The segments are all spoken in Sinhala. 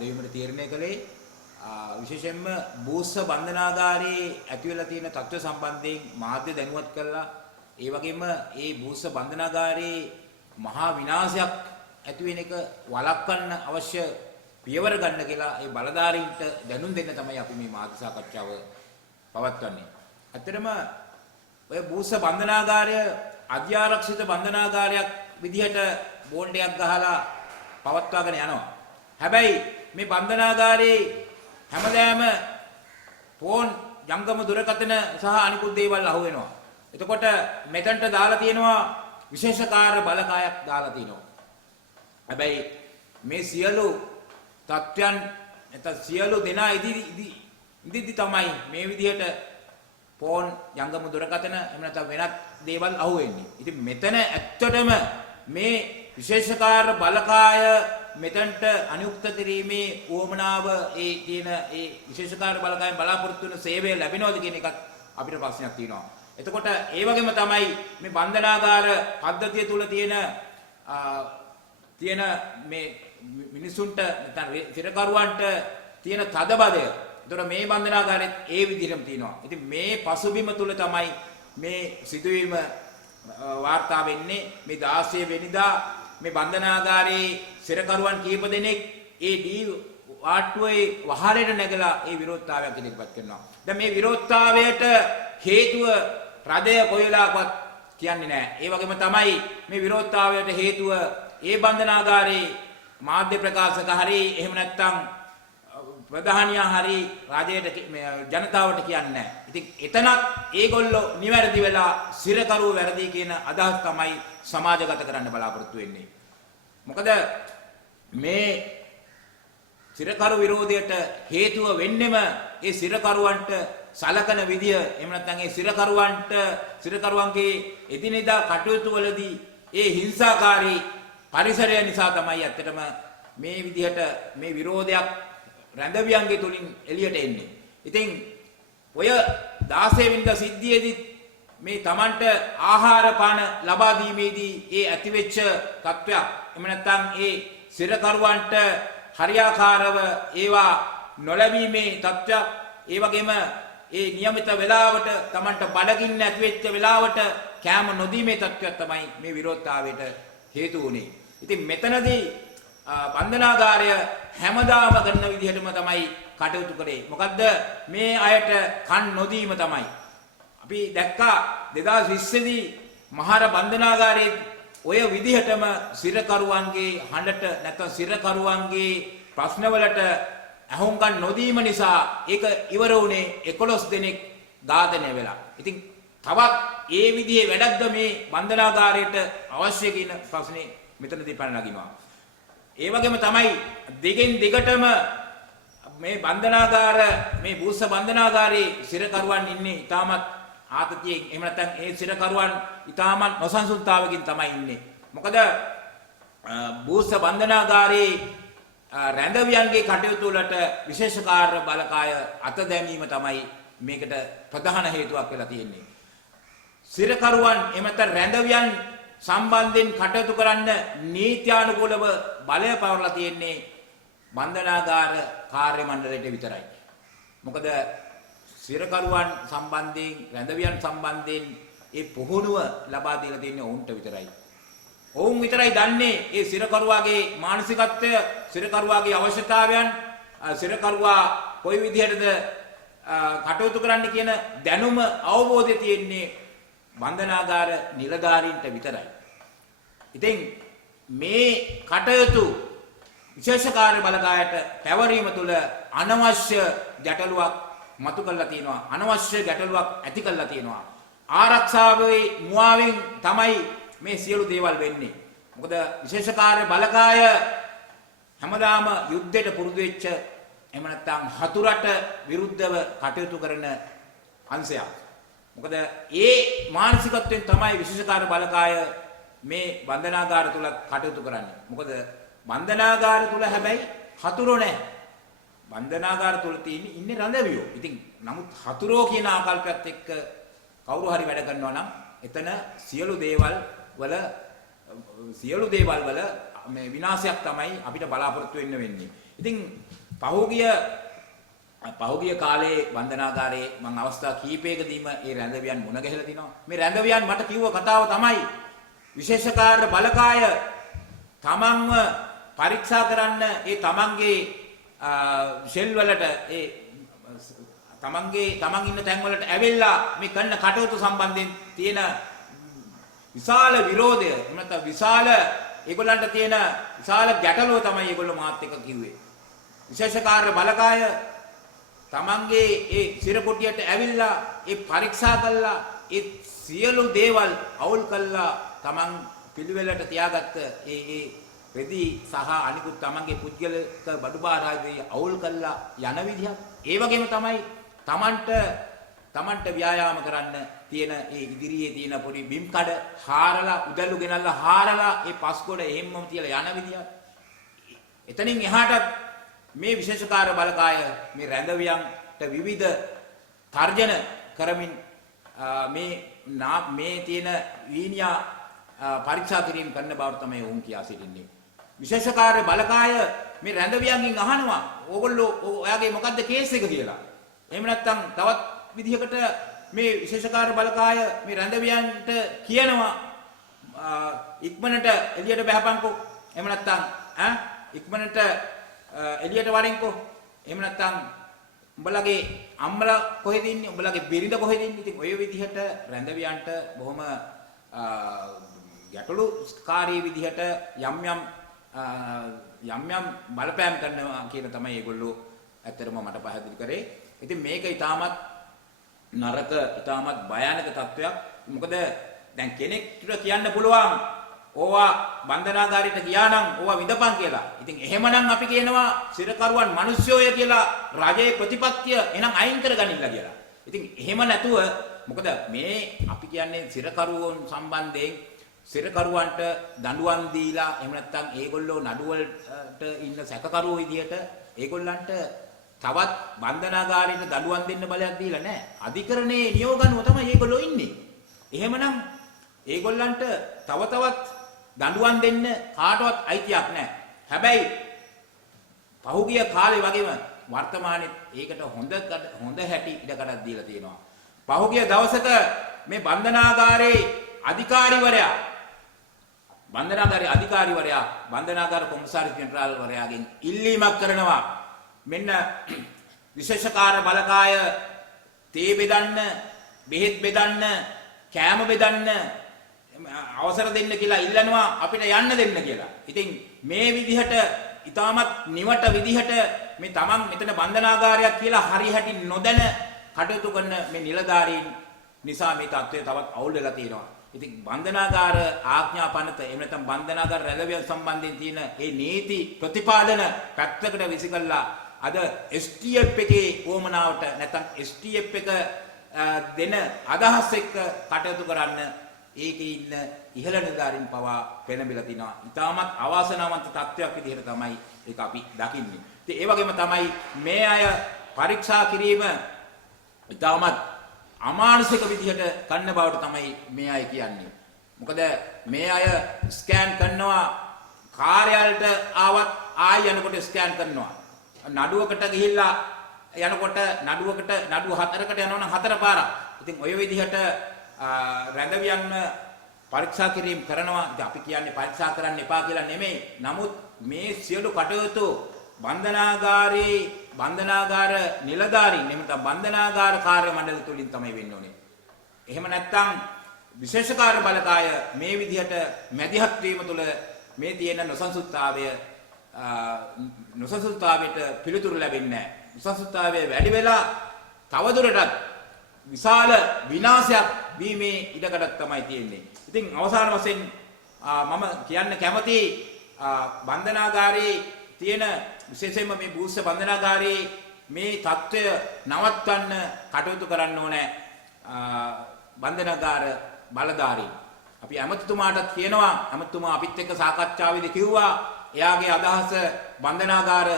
දෙවියන්ට තීරණය කළේ විශේෂයෙන්ම බූස්ස බන්ධනාගාරයේ ඇති වෙලා තියෙන තත්ත්ව සම්බන්ධයෙන් මාධ්‍ය දැනුවත් කළා. ඒ වගේම ඒ බූස්ස බන්ධනාගාරයේ මහා විනාශයක් ඇති වෙන එක වළක්වන්න අවශ්‍ය පියවර ගන්න කියලා ඒ බලධාරීන්ට දැනුම් දෙන්න තමයි අපි මේ මාධ්‍ය සාකච්ඡාව පවත්වන්නේ. ඇත්තටම ඔය බූස්ස බන්ධනාගාරය අධ්‍යාරක්ෂිත බන්ධනාගාරයක් විදිහට බෝඩ් එකක් ගහලා පවත්වාගෙන යනවා. හැබැයි මේ බන්ධනාගාරයේ හැමදාම ෆෝන් ජංගම දුරකථන සහ අනිකුත් දේවල් අහු වෙනවා. එතකොට මෙතනට දාලා තියෙනවා විශේෂකාර බලකායක් දාලා තියෙනවා. හැබැයි මේ සියලු තත්ත්වයන් නැත්නම් සියලු දෙනා ඉදිරි තමයි මේ විදිහට ෆෝන් ජංගම දුරකථන එහෙම නැත්නම් වෙනත් දේවල් අහු වෙන්නේ. ඉතින් මෙතන ඇත්තටම මේ විශේෂකාර බලකාය මෙතනට අනුයුක්ත කිරීමේ උවමනාව ඒ තියෙන ඒ විශේෂකාර බලකායෙන් බලාපොරොත්තු වෙන සේවය ලැබෙනවද කියන එකත් අපිට ප්‍රශ්නයක් තියෙනවා. එතකොට ඒ වගේම තමයි මේ බන්ධනාගාර පද්ධතිය තුල තියෙන මේ මිනිසුන්ට නැත්නම් සිරකරුවන්ට තියෙන තදබදය. එතකොට මේ බන්ධනාගාරෙත් ඒ විදිහටම තියෙනවා. ඉතින් මේ පසුබිම තුල තමයි මේ සිදුවීම වාර්තා වෙන්නේ. මේ 16 වෙනිදා මේ බන්ධනාගාරයේ සිරකරුවන් කීප දෙනෙක් ඒ ඩී වාට්ටුවේ වහරේට නැගලා ඒ විරෝධතාවයක් ඉදිරිපත් කරනවා. දැන් මේ විරෝධතාවයට හේතුව රජය කොයි වෙලාවකවත් කියන්නේ නැහැ. ඒ වගේම තමයි මේ විරෝධතාවයට හේතුව ඒ බන්ධනාගාරයේ මාධ්‍ය ප්‍රකාශක හරි එහෙම නැත්නම් ප්‍රධානියා හරි රජයට ජනතාවට කියන්නේ නැහැ. ඉතින් එතනත් ඒගොල්ලෝ නිවැරදි වෙලා සිරකරුව වැරදි කියන අදහස් තමයි සමාජගත කරන්න බලාපොරොත්තු වෙන්නේ. මොකද මේ සිරකරු විරෝධයට හේතුව වෙන්නෙම ඒ සිරකරුවන්ට සලකන විදිය එහෙම නැත්නම් ඒ සිරකරුවන්ගේ එදිනෙදා කටයුතු වලදී ඒ හිංසාකාරී පරිසරය නිසා තමයි ඇත්තටම මේ විදිහට මේ විරෝධයක් රැඳවියන්ගේ තුලින් එළියට එන්නේ. ඉතින් ඔය 16 වෙනිදා සිද්ධියේදී මේ Tamanට ආහාර පාන ලබා දීමේදී ඒ ඇතිවෙච්ච තත්වයක් එහෙම නැත්නම් ඒ සිරකරුවන්ට හරියාකාරව ඒවා නොලැබීමේ තත්වයක් ඒ වගේම ඒ નિયમિત වේලාවට Tamanට බඩගින්න ඇතිවෙච්ච වේලාවට කෑම නොදීමේ තත්වයක් තමයි මේ විරෝධතාවයට හේතු වුනේ. ඉතින් මෙතනදී බන්ධනාගාරය හැමදාම කරන විදිහටම තමයි කටයුතු කරේ. මොකද්ද මේ අයට කන් නොදීම තමයි. අපි දැක්කා 2020 දී මහර බන්ධනාගාරයේ ඔය විදිහටම සිරකරුවන්ගේ හඬට නැත්නම් සිරකරුවන්ගේ ප්‍රශ්නවලට අහුම්කන් නොදීම නිසා ඒක ඉවර වුණේ 11 දෙනෙක් ඝාතනය වෙලා. ඉතින් තවත් ඒ විදිහේ වැඩක්ද මේ බන්ධනාගාරයට අවශ්‍ය කියන ප්‍රශ්නේ මෙතනදී පැන නගිනවා. ඒ වගේම තමයි දෙගෙන් දෙකටම මේ බන්ධනාගාර මේ බූස්ස බන්ධනාගාරයේ සිරකරුවන් ඉන්නේ ඉතාමත් ආතතියෙන් එහෙම නැත්නම් ඒ සිරකරුවන් ඉතාමත් නොසන්සුන්තාවකින් තමයි ඉන්නේ. මොකද බූස්ස බන්ධනාගාරයේ රැඳවියන්ගේ කටයුතු වලට විශේෂකාර බලකාය අත දැමීම තමයි මේකට ප්‍රධාන හේතුවක් වෙලා තියෙන්නේ. සිරකරුවන් එහෙම නැත්නම් රැඳවියන් සම්බන්ධයෙන් කටයුතු කරන්න නීත්‍යානුකූලව බලය පවරලා තියෙන්නේ බන්ධනාගාර කාර්ය මණ්ඩලයට විතරයි. මොකද සිරකරුවන් සම්බන්ධයෙන් රැඳවියන් සම්බන්ධයෙන් ඒ පුහුණුව ලබා දීලා තියෙන්නේ ඔවුන්ට විතරයි. ඔවුන් විතරයි දන්නේ ඒ සිරකරුවාගේ මානසිකත්වය, සිරකරුවාගේ අවශ්‍යතාවයන්, සිරකරුවා කොයි විදිහටද කටයුතු කරන්න කියන දැනුම අවබෝධය තියෙන්නේ බන්ධනාගාර නිලධාරීන්ට විතරයි. ඉතින් මේ කටයුතු විශේෂකාර්ය බලකායට පැවරීම තුළ අනවශ්‍ය ගැටලුවක් මතු කරලා තියෙනවා. අනවශ්‍ය ගැටලුවක් ඇති කරලා තියෙනවා. ආරක්ෂාවේ මුවාවෙන් තමයි මේ සියලු දේවල් වෙන්නේ. මොකද විශේෂකාර්ය බලකාය හැමදාම යුද්ධයට පුරුදු වෙච්ච එහෙම නැත්නම් හතුරට විරුද්ධව කටයුතු කරන අංශයක්. මොකද ඒ මානසිකත්වයෙන් තමයි විශේෂකාර්ය බලකාය මේ බන්ධනාගාර තුල කටයුතු කරන්නේ. මොකද බන්ධනාගාර තුල හැබැයි හතුරෝ නැහැ. බන්ධනාගාර තුල ඉන්නේ රඳවියෝ. ඉතින් නමුත් හතුරෝ කියන ආකල්පයත් එක්ක කවුරු හරි වැඩ කරනවා නම් එතන සියලු දේවල් වල මේ විනාශයක් තමයි අපිට බලාපොරොත්තු වෙන්න වෙන්නේ. ඉතින් පහුගිය කාලේ බන්ධනාගාරයේ මම අවස්ථා කීපයකදීම ඒ රැඳවියන් මුණ ගැහිලා තිනවා. මේ රැඳවියන් මට කිව්ව කතාව තමයි විශේෂකාර්ය බලකාය තමන්ව පරීක්ෂා කරන්න ඒ තමන්ගේ ෂෙල් වලට ඒ තමන් ඉන්න තැන් වලට ඇවිල්ලා මේ කරන කටයුතු සම්බන්ධයෙන් තියෙන විශාල විරෝධය එහෙම නැත්නම් විශාල ඒගොල්ලන්ට තියෙන විශාල ගැටලුව තමයි ඒගොල්ලෝ මාත් එක්ක කිව්වේ. විශේෂකාර්ය බලකාය තමන්ගේ ඒ සිරකොටියට ඇවිල්ලා ඒ පරීක්ෂා කළා ඒ සියලු දේවල් අවුල් කළා තමන් පිළිවෙලට තියාගත්ත ඒ රෙදි සහ අනිකුත් තමන්ගේ පුද්ගලික බඩුබාර ආදී අවුල් කළා යන විදිහක් ඒ වගේම තමයි තමන්ට ව්‍යායාම කරන්න තියෙන ඒ ඉදිරියේ තියෙන පොඩි බිම් කඩ හාරලා උදැල්ලු ගෙනල්ලා හාරලා ඒ පස්කොඩ එහෙම්මම තියලා යන විදිහක් එතනින් එහාටත් මේ විශේෂකාර්ය බලකාය මේ රැඳවියන්ට විවිධ තර්ජන කරමින් මේ තියෙන වීණියා පරීක්ෂා කිරීම කරන බව තමයි වුන් කියා සිටින්නේ. විශේෂකාර්ය බලකාය මේ රැඳවියන්ගෙන් අහනවා ඕගොල්ලෝ ඔයාගේ මොකද්ද කේස් එක කියලා. එහෙම නැත්නම් තවත් විදිහකට මේ විශේෂකාර්ය බලකාය මේ රැඳවියන්ට කියනවා ඉක්මනට එළියට බහපන්කෝ. එහෙම නැත්නම් ඉක්මනට එළියට වරින්කෝ. එහෙම නැත්නම් උඹලගේ අම්මලා කොහෙද ඉන්නේ? උඹලගේ බිරිඳ කොහෙද ඉන්නේ? ඉතින් ඔය විදිහට රැඳවියන්ට බොහොම ගැටලුකාරී විදිහට යම් බලපෑම් කරනවා කියන තමයි ඒගොල්ලෝ ඇත්තටම මට පැහැදිලි කරේ. ඉතින් මේක ඊටමත් නරක ඊටමත් භයානක තත්වයක්. මොකද දැන් කෙනෙක්ට කියන්න පුළුවන් ඕවා බන්ධනාගාරයට ගියා නම් ඕවා විඳපන් කියලා. ඉතින් එහෙමනම් අපි කියනවා සිරකරුවන් මිනිස්සුය කියලා රජයේ ප්‍රතිපත්තිය එහෙනම් අයින් කරගනින්න කියලා. ඉතින් එහෙම නැතුව මොකද මේ අපි කියන්නේ සිරකරුවන් සම්බන්ධයෙන් සිරකරුවන්ට දඬුවම් දීලා එහෙම නැත්නම් ඒගොල්ලෝ නඩුවලට ඉන්න සැකකරුවෝ විදියට ඒගොල්ලන්ට තවත් බන්ධනාගාරයට දඬුවම් දෙන්න බලයක් දීලා නැහැ. අධිකරණයේ නියෝගනුව තමයි ඒගොල්ලෝ ඉන්නේ. එහෙමනම් ඒගොල්ලන්ට තව තවත් දඬුවම් දෙන්න කාටවත් අයිතියක් නැහැ. හැබැයි පහුගිය කාලේ වගේම වර්තමානයේ ඒකට හොඳ හැටි ඉඩකඩක් දීලා තියෙනවා. පහුගිය දවසක මේ බන්ධනාගාරයේ අධිකාරිවරයා බන්ධනාගාර කොමසාරිස් ජෙනරාල් වරයාගෙන් ඉල්ලීමක් කරනවා. මෙන්න විශේෂකාර්ය බලකාය තේ බෙදන්න, බෙහෙත් බෙදන්න, කෑම බෙදන්න අවසර දෙන්න කියලා ඉල්ලනවා අපිට යන්න දෙන්න කියලා. ඉතින් මේ විදිහට ඊටමත් නිවට විදිහට මේ Taman මෙතන බන්ධනාගාරයක් කියලා හරි හැටි නොදැන කටයුතු කරන මේ නිලධාරීන් නිසා මේ තත්ත්වය තවත් අවුල් වෙලා තියෙනවා. ඉතින් බන්ධනාගාර ආඥා පනත එහෙම නැත්නම් බන්ධනාගාර රැඳවියන් සම්බන්ධයෙන් තියෙන මේ නීති ප්‍රතිපාදන පැත්තකට විසිකලා අද STF එකේ වොමනාවට නැත්නම් STF එක දෙන අදහස් එක්ක කටයුතු කරන්න ඒකේ ඉන්න ඉහළ නිලධාරීන් පවා පෙළඹිලා තිනවා. ඊටමත් අවාසනාවන්ත තත්ත්වයක් විදිහට තමයි ඒක අපි දකින්නේ. ඉතින් ඒ වගේම තමයි මේ අය පරීක්ෂා කිරීම ඊටමත් අමානුෂික විදිහට කරන බවට තමයි මේ අය කියන්නේ. මොකද මේ අය ස්කෑන් කරනවා කාර්යාලයට ආවත් ආය යනකොට ස්කෑන් කරනවා. නඩුවකට ගිහිල්ලා යනකොට නඩුව 4කට යනවා නම් 4 පාරක්. ඉතින් ඔය විදිහට රැඳවියන් පරීක්ෂා කිරීම කරනවා. ඉතින් අපි කියන්නේ පරීක්ෂා කරන්න එපා කියලා නෙමෙයි. නමුත් මේ සියලු කටයුතු බන්ධනාගාර නිලධාරීන් එහෙම නැත්නම් බන්ධනාගාර කාර්ය මණ්ඩල තුලින් තමයි වෙන්න ඕනේ. එහෙම නැත්නම් විශේෂකාර්ය බලකාය මේ විදිහට මැදිහත් වීම තුළ මේ තියෙන නොසන්සුන්තාවයට පිළිතුරු ලැබෙන්නේ නැහැ. නොසන්සුන්තාවය වැඩි වෙලා තවදුරටත් විශාල විනාශයක් වීමේ ඉඩකඩක් තමයි තියෙන්නේ. ඉතින් අවසාන වශයෙන් මම කියන්න කැමති බන්ධනාගාරයේ තියෙන විශේෂයෙන්ම මේ බූස්ස බන්ධනාගාරයේ මේ தত্ত্বය නවත්වන්න කටයුතු කරන්න ඕනේ බන්ධනාගාර බලධාරීන්. අපි ඇමතිතුමාටත් කියනවා, ඇමතිතුමා අපිත් එක්ක සාකච්ඡාවේදී කිව්වා එයාගේ අදහස බන්ධනාගාර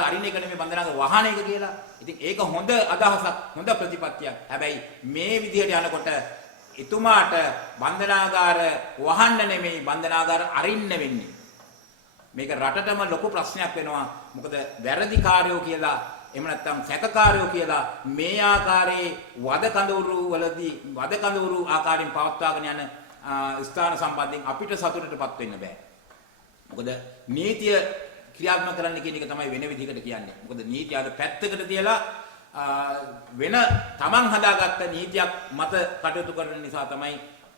අරින එක නෙමෙයි බන්ධනාගාර වහන එක කියලා. ඉතින් ඒක හොඳ අදහසක්, හොඳ ප්‍රතිපත්තියක්. හැබැයි මේ විදිහට යනකොට එතුමාට බන්ධනාගාර වහන්න නෙමෙයි බන්ධනාගාර අරින්න වෙන්නේ. මේක රටටම ලොකු ප්‍රශ්නයක් වෙනවා. මොකද වැරදිකාරයෝ කියලා එහෙම නැත්නම් සැකකාරයෝ කියලා මේ ආකාරයේ වද කඳවුරු ආකාරයෙන් පවත්වාගෙන යන ස්ථාන සම්බන්ධයෙන් අපිට සතුටටපත් වෙන්න බෑ. මොකද නීතිය ක්‍රියාත්මක කරන්න කියන එක තමයි වෙන විදිහකට කියන්නේ. මොකද නීතිය අද පැත්තකට තියලා වෙන තමන් හදාගත්ත නීතියක් මත කටයුතු කරන නිසා තමයි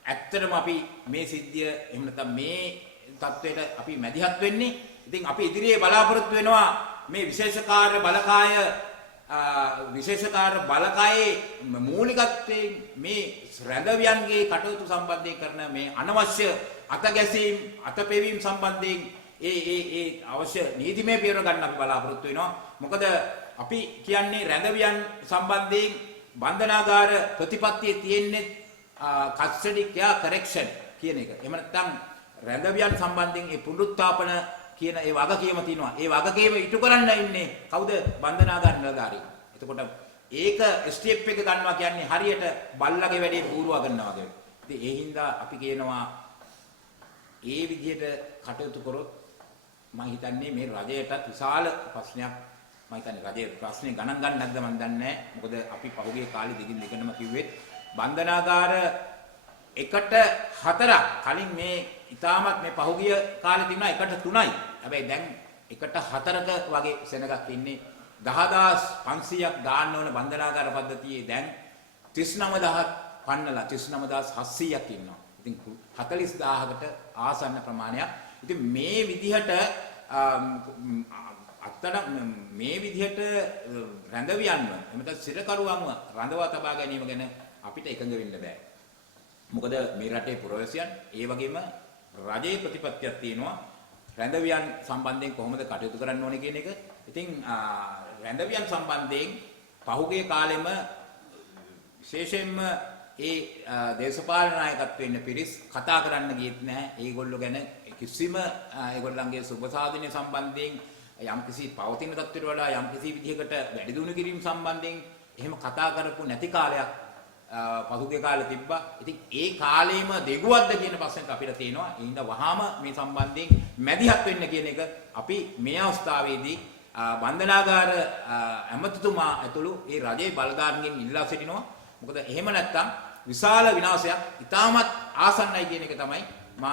ඇත්තටම අපි මේ සිද්ධිය එහෙම නැත්නම් මේ තත්වයට අපි මැදිහත් වෙන්නේ. ඉතින් අපි ඉදිරියේ බලාපොරොත්තු වෙනවා මේ විශේෂකාර්ය බලකායේ මූලිකත්වයෙන් මේ රැඳවියන්ගේ කටයුතු සම්බන්ධයෙන් කරන මේ අනවශ්‍ය අතගැසීම් අතපෙවීම් සම්බන්ධයෙන් ඒ අවශ්‍ය නීතිමය පියවර ගන්න අපි බලාපොරොත්තු වෙනවා. මොකද අපි කියන්නේ රැඳවියන් සම්බන්ධයෙන් බන්ධනාගාර ප්‍රතිපත්තියේ තියෙන්නේ කස්ටඩි කෙයා කරෙක්ෂන් කියන එක. එහෙම නැත්නම් රැඳවියන් සම්බන්ධයෙන් ඒ පුනරුත්ථාපන කියන ඒ වගකීම තියෙනවා. ඒ වගකීම ඉටු කරන්න ඉන්නේ කවුද? බන්ධනාගාර නිලධාරීන්. එතකොට ඒක ස්ටෙප් එක ගන්නවා කියන්නේ හරියට බල්ලගේ වැඩේ පූර්වා කරනවා වගේ. ඉතින් ඒ හින්දා අපි කියනවා ඒ විදිහට කටයුතු කරොත් මම හිතන්නේ මේ රජයටත් විශාල ප්‍රශ්නයක්. මම හිතන්නේ රජයේ ප්‍රශ්නේ ගණන් ගන්න නැද්ද මන් දන්නේ නැහැ. මොකද අපි පහුගිය කාලේ දිගටම කිව්වෙත් බන්ධනාගාර 1-4ක් කලින් මේ ඉතාමත් මේ පහුගිය කාලේ තිබුණා 1-3යි. හැබැයි දැන් 1-4ක වගේ සෙනගක් ඉන්නේ 10500ක් දාන්න ඕන බන්ධනාගාර පද්ධතියේ දැන් 39000ක් පන්නලා 39700ක් ඉන්නවා. ඉතින් 40000කට ආසන්න ප්‍රමාණයක්. ඉතින් මේ විදිහට මේ විදිහට රැඳවියන්ව එමෙතන සිරකරුවන්ව රඳවා තබා ගැනීම ගැන අපිට එකඟ වෙන්න බෑ. මොකද මේ රටේ පුරවැසියන් ඒ වගේම රජයේ ප්‍රතිපත්තියක් තියෙනවා රැඳවියන් සම්බන්ධයෙන් කොහොමද කටයුතු කරන්න ඕනේ කියන එක. ඉතින් රැඳවියන් සම්බන්ධයෙන් පහුගිය කාලෙම විශේෂයෙන්ම ඒ දේශපාලන නායකත්වයෙන් පිරිස් කතා කරන්න ගියෙත් නැහැ. ඒගොල්ලෝ ගැන කිසිම ඒගොල්ලන්ගේ සුබ සාධනය සම්බන්ධයෙන් යම්කිසි පවතින තත්ත්වයට වඩා යම්කිසි විදිහකට වැඩි දියුණු කිරීම සම්බන්ධයෙන් එහෙම කතා කරපු නැති කාලයක් පසුගිය කාලේ තිබ්බා. ඉතින් ඒ කාලේම දෙගුවක්ද කියන ප්‍රශ්නයක් අපිට තියෙනවා. ඒ හින්දා වහාම මේ සම්බන්ධයෙන් මැදිහත් වෙන්න කියන එක අපි මේ අවස්ථාවේදී බන්ධනාගාර ඇමතිතුමා ඇතුළු ඒ රජයේ බලධාරීන්ගෙන් ඉල්ලා සිටිනවා. මොකද එහෙම නැත්නම් විශාල විනාශයක් ඉතාමත් ආසන්නයි කියන එක තමයි